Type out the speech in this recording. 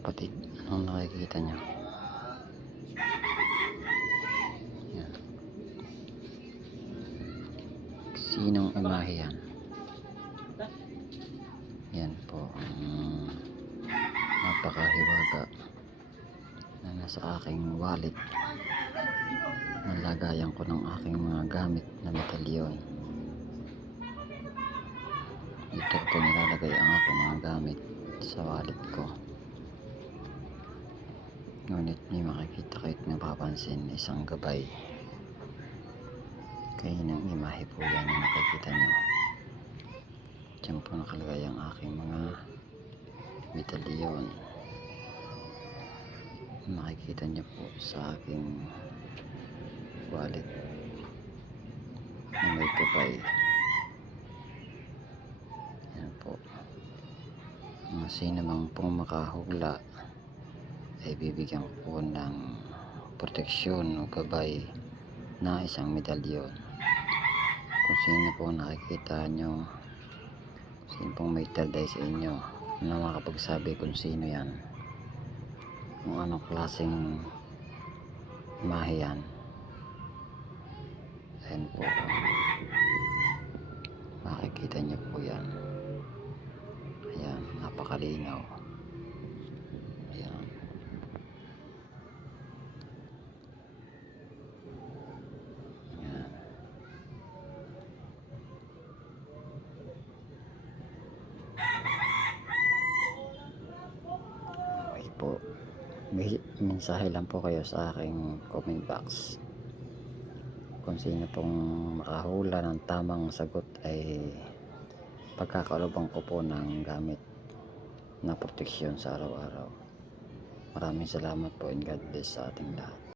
kapatid, anong nakikita nyo? Yan. Sinong imahe yan? Yan po ang napakahiwaga na nasa aking wallet. Nalagayan ko ng aking mga gamit na medalyon. Dito ko nilalagay ang aking mga gamit sa wallet ko. Ngunit may makikita kahit napapansin isang gabay. Kaya ng imahe po yan na nakikita nyo. Diyan po nakalagay ang aking mga medalyon. Makikita nyo po sa aking wallet na may gabay. Yan po. Kung sino mang pong makahula ay bibigyan ko po ng proteksyon o gabay na isang medalyon. Kung sino po nakikita nyo, sino pong may talday sa inyo na makapagsabi kung sino yan, kung anong klaseng imahe yan, ayan po, makikita nyo po yan. Ayan, napakalinaw. Ayan. Ayan. Okay po. May mensahe lang po kayo sa aking comment box. Kung sino pong makahula ng tamang sagot ay pagkakalubang ko po ng gamit na proteksyon sa araw-araw. Maraming salamat po and God bless sa ating lahat.